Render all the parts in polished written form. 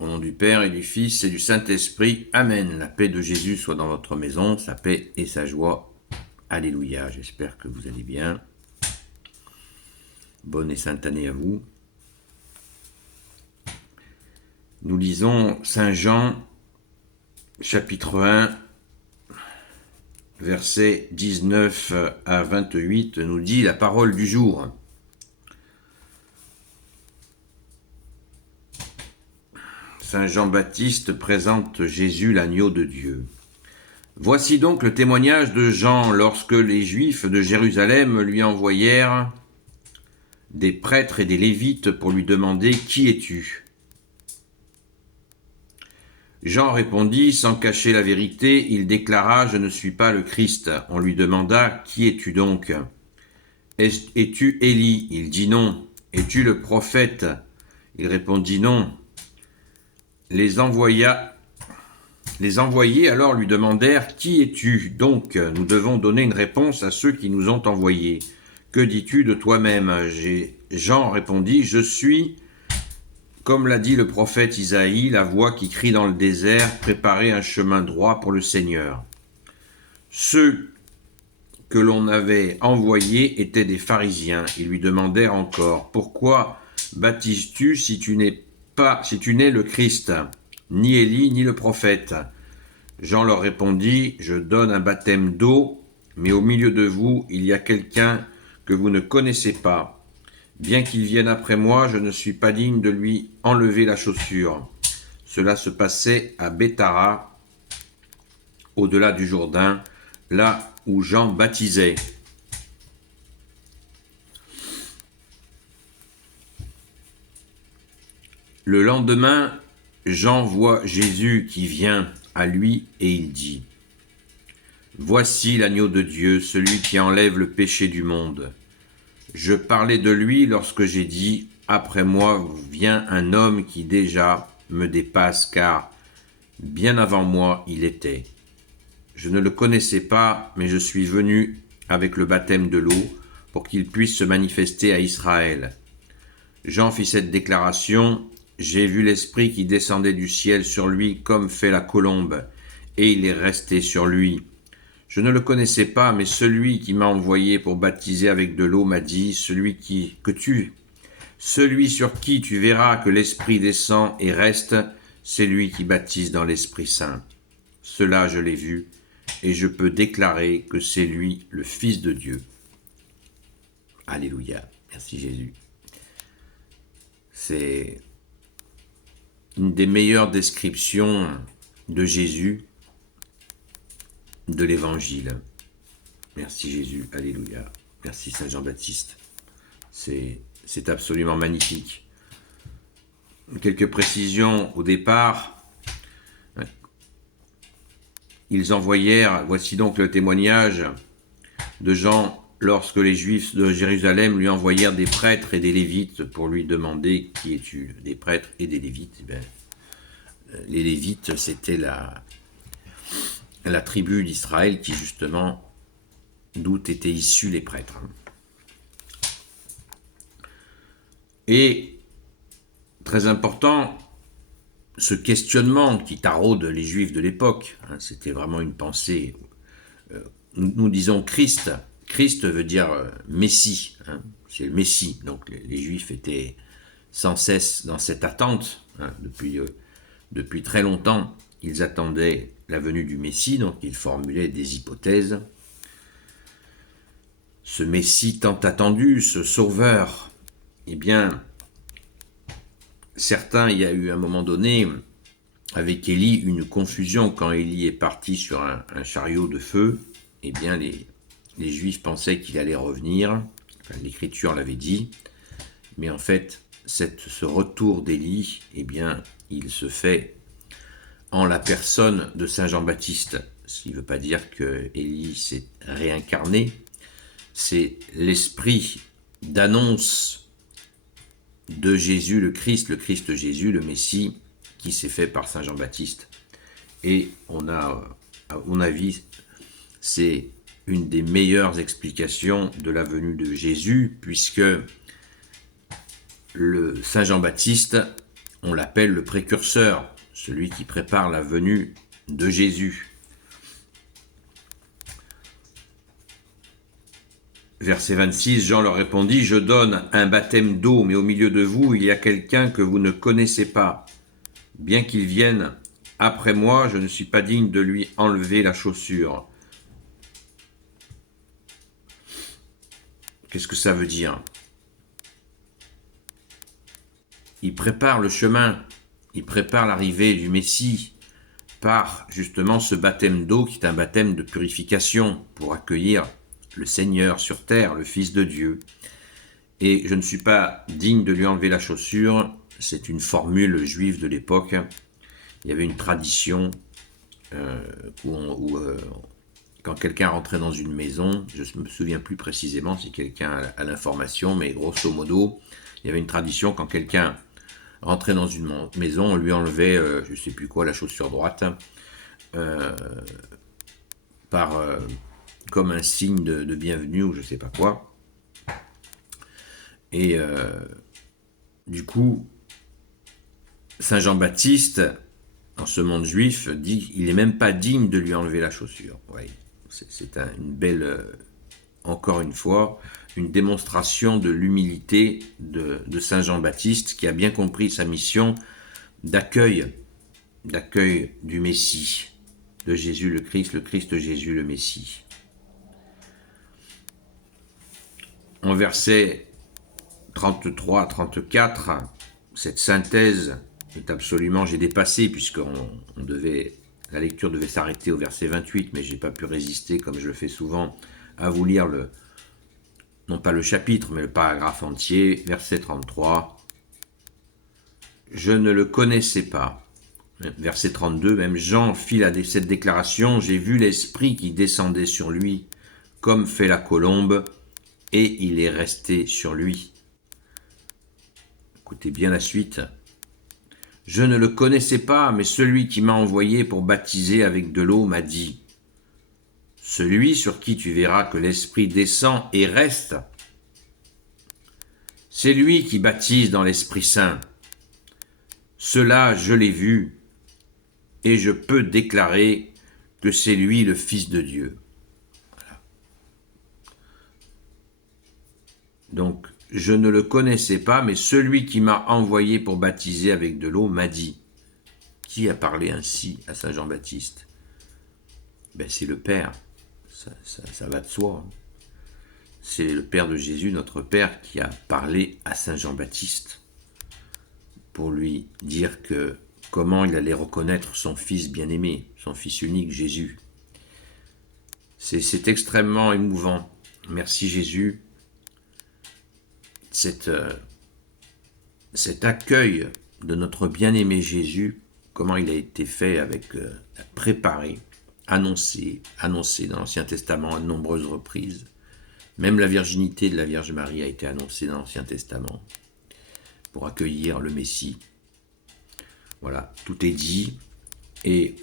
Au nom du Père et du Fils et du Saint-Esprit. Amen. La paix de Jésus soit dans votre maison, sa paix et sa joie. Alléluia. J'espère que vous allez bien. Bonne et sainte année à vous. Nous lisons Saint Jean, chapitre 1, versets 19 à 28, nous dit la parole du jour. Saint Jean-Baptiste présente Jésus, l'agneau de Dieu. Voici donc le témoignage de Jean lorsque les Juifs de Jérusalem lui envoyèrent des prêtres et des Lévites pour lui demander « Qui es-tu » Jean répondit sans cacher la vérité, il déclara « Je ne suis pas le Christ ». On lui demanda « Qui es-tu donc » ? « Es-tu Élie » Il dit non. « Es-tu le prophète » Il répondit non. Les envoyés alors lui demandèrent « Qui es-tu donc ?» Nous devons donner une réponse à ceux qui nous ont envoyés. « Que dis-tu de toi-même » Jean répondit « Je suis, comme l'a dit le prophète Isaïe, la voix qui crie dans le désert, préparez un chemin droit pour le Seigneur. » Ceux que l'on avait envoyés étaient des pharisiens. Ils lui demandèrent encore « Pourquoi baptises-tu si tu n'es le Christ, ni Élie, ni le prophète ?» Jean leur répondit « Je donne un baptême d'eau, mais au milieu de vous, il y a quelqu'un que vous ne connaissez pas. Bien qu'il vienne après moi, je ne suis pas digne de lui enlever la chaussure. » Cela se passait à Béthara, au-delà du Jourdain, là où Jean baptisait. Le lendemain, Jean voit Jésus qui vient à lui et il dit « Voici l'agneau de Dieu, celui qui enlève le péché du monde. Je parlais de lui lorsque j'ai dit « Après moi vient un homme qui déjà me dépasse, car bien avant moi il était. Je ne le connaissais pas, mais je suis venu avec le baptême de l'eau pour qu'il puisse se manifester à Israël. » Jean fit cette déclaration. J'ai vu l'Esprit qui descendait du ciel sur lui comme fait la colombe, et il est resté sur lui. Je ne le connaissais pas, mais celui qui m'a envoyé pour baptiser avec de l'eau m'a dit, celui sur qui tu verras que l'Esprit descend et reste, c'est lui qui baptise dans l'Esprit Saint. Cela je l'ai vu, et je peux déclarer que c'est lui le Fils de Dieu. Alléluia. Merci Jésus. C'est une des meilleures descriptions de Jésus de l'Évangile. Merci Jésus, alléluia. Merci Saint Jean-Baptiste. C'est absolument magnifique. Quelques précisions au départ. Ils envoyèrent, voici donc le témoignage de Jean lorsque les Juifs de Jérusalem lui envoyèrent des prêtres et des Lévites pour lui demander « Qui es-tu » Des prêtres et des Lévites. Les Lévites, c'était la tribu d'Israël qui, justement, d'où étaient issus les prêtres. Et, très important, ce questionnement qui taraude les Juifs de l'époque, c'était vraiment une pensée. Nous disons Christ. Christ veut dire Messie, c'est le Messie. Donc les Juifs étaient sans cesse dans cette attente. Depuis très longtemps, ils attendaient la venue du Messie, donc ils formulaient des hypothèses. Ce Messie tant attendu, ce Sauveur, eh bien, certains, il y a eu à un moment donné, avec Élie, une confusion. Quand Élie est parti sur un chariot de feu, eh bien, les Juifs pensaient qu'il allait revenir, enfin, l'Écriture l'avait dit, mais en fait, ce retour d'Élie, eh bien, il se fait en la personne de Saint Jean-Baptiste, ce qui ne veut pas dire que Élie s'est réincarné, c'est l'esprit d'annonce de Jésus, le Christ Jésus, le Messie, qui s'est fait par Saint Jean-Baptiste. Et on a, à mon avis, c'est une des meilleures explications de la venue de Jésus, puisque le Saint Jean-Baptiste On l'appelle le précurseur, celui qui prépare la venue de Jésus. Verset 26, Jean leur répondit, « Je donne un baptême d'eau, mais au milieu de vous, il y a quelqu'un que vous ne connaissez pas. Bien qu'il vienne après moi, je ne suis pas digne de lui enlever la chaussure. » Qu'est-ce que ça veut dire? Il prépare le chemin, il prépare l'arrivée du Messie par justement ce baptême d'eau qui est un baptême de purification pour accueillir le Seigneur sur terre, le Fils de Dieu. Et je ne suis pas digne de lui enlever la chaussure, c'est une formule juive de l'époque. Il y avait une tradition où quand quelqu'un rentrait dans une maison, je ne me souviens plus précisément si quelqu'un a l'information, mais grosso modo, il y avait une tradition quand quelqu'un rentrait dans une maison, on lui enlevait, je ne sais plus quoi, la chaussure droite, comme un signe de bienvenue ou je ne sais pas quoi. Et du coup, Saint Jean-Baptiste, dans ce monde juif, dit qu'il n'est même pas digne de lui enlever la chaussure. Ouais, c'est une belle, encore une fois, une démonstration de l'humilité de Saint Jean-Baptiste qui a bien compris sa mission d'accueil du Messie, de Jésus le Christ Jésus le Messie. En versets 33 à 34, cette synthèse est absolument, j'ai dépassé puisque la lecture devait s'arrêter au verset 28, mais j'ai pas pu résister, comme je le fais souvent, à vous lire non pas le chapitre, mais le paragraphe entier, verset 33. Je ne le connaissais pas. Verset 32, même Jean fit cette déclaration, j'ai vu l'Esprit qui descendait sur lui, comme fait la colombe, et il est resté sur lui. Écoutez bien la suite. Je ne le connaissais pas, mais celui qui m'a envoyé pour baptiser avec de l'eau m'a dit, celui sur qui tu verras que l'Esprit descend et reste, c'est lui qui baptise dans l'Esprit Saint. Cela, je l'ai vu, et je peux déclarer que c'est lui le Fils de Dieu. Voilà. Donc, je ne le connaissais pas, mais celui qui m'a envoyé pour baptiser avec de l'eau m'a dit. Qui a parlé ainsi à Saint Jean-Baptiste? C'est le Père, ça va de soi. C'est le Père de Jésus, notre Père, qui a parlé à Saint Jean-Baptiste pour lui dire comment il allait reconnaître son Fils bien-aimé, son Fils unique, Jésus. C'est extrêmement émouvant. Merci Jésus. Cet accueil de notre bien-aimé Jésus, comment il a été fait préparé, annoncé dans l'Ancien Testament à de nombreuses reprises. Même la virginité de la Vierge Marie a été annoncée dans l'Ancien Testament pour accueillir le Messie. Voilà, tout est dit. Et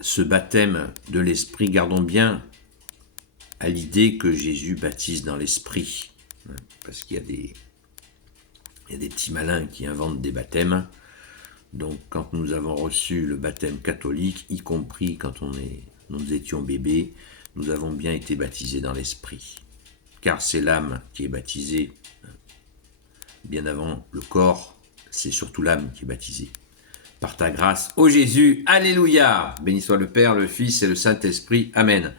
ce baptême de l'Esprit, gardons bien à l'idée que Jésus baptise dans l'Esprit. Parce qu'il y a des petits malins qui inventent des baptêmes. Donc quand nous avons reçu le baptême catholique, y compris quand nous étions bébés, nous avons bien été baptisés dans l'Esprit. Car c'est l'âme qui est baptisée. Bien avant le corps, c'est surtout l'âme qui est baptisée. Par ta grâce, ô Jésus, alléluia! Béni soit le Père, le Fils et le Saint-Esprit. Amen.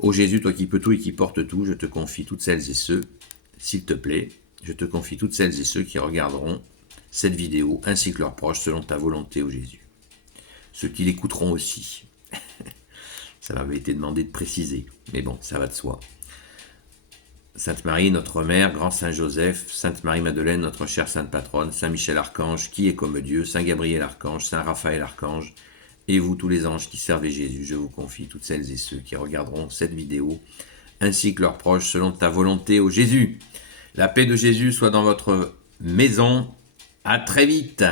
Ô Jésus, toi qui peux tout et qui portes tout, je te confie toutes celles et ceux, s'il te plaît, je te confie toutes celles et ceux qui regarderont cette vidéo, ainsi que leurs proches, selon ta volonté, ô Jésus. Ceux qui l'écouteront aussi. Ça m'avait été demandé de préciser, mais bon, ça va de soi. Sainte Marie, notre Mère, Grand Saint Joseph, Sainte Marie-Madeleine, notre chère Sainte Patronne, Saint Michel Archange, qui est comme Dieu, Saint Gabriel Archange, Saint Raphaël Archange, et vous tous les anges qui servez Jésus, je vous confie toutes celles et ceux qui regarderont cette vidéo, ainsi que leurs proches, selon ta volonté, ô Jésus. La paix de Jésus soit dans votre maison. À très vite.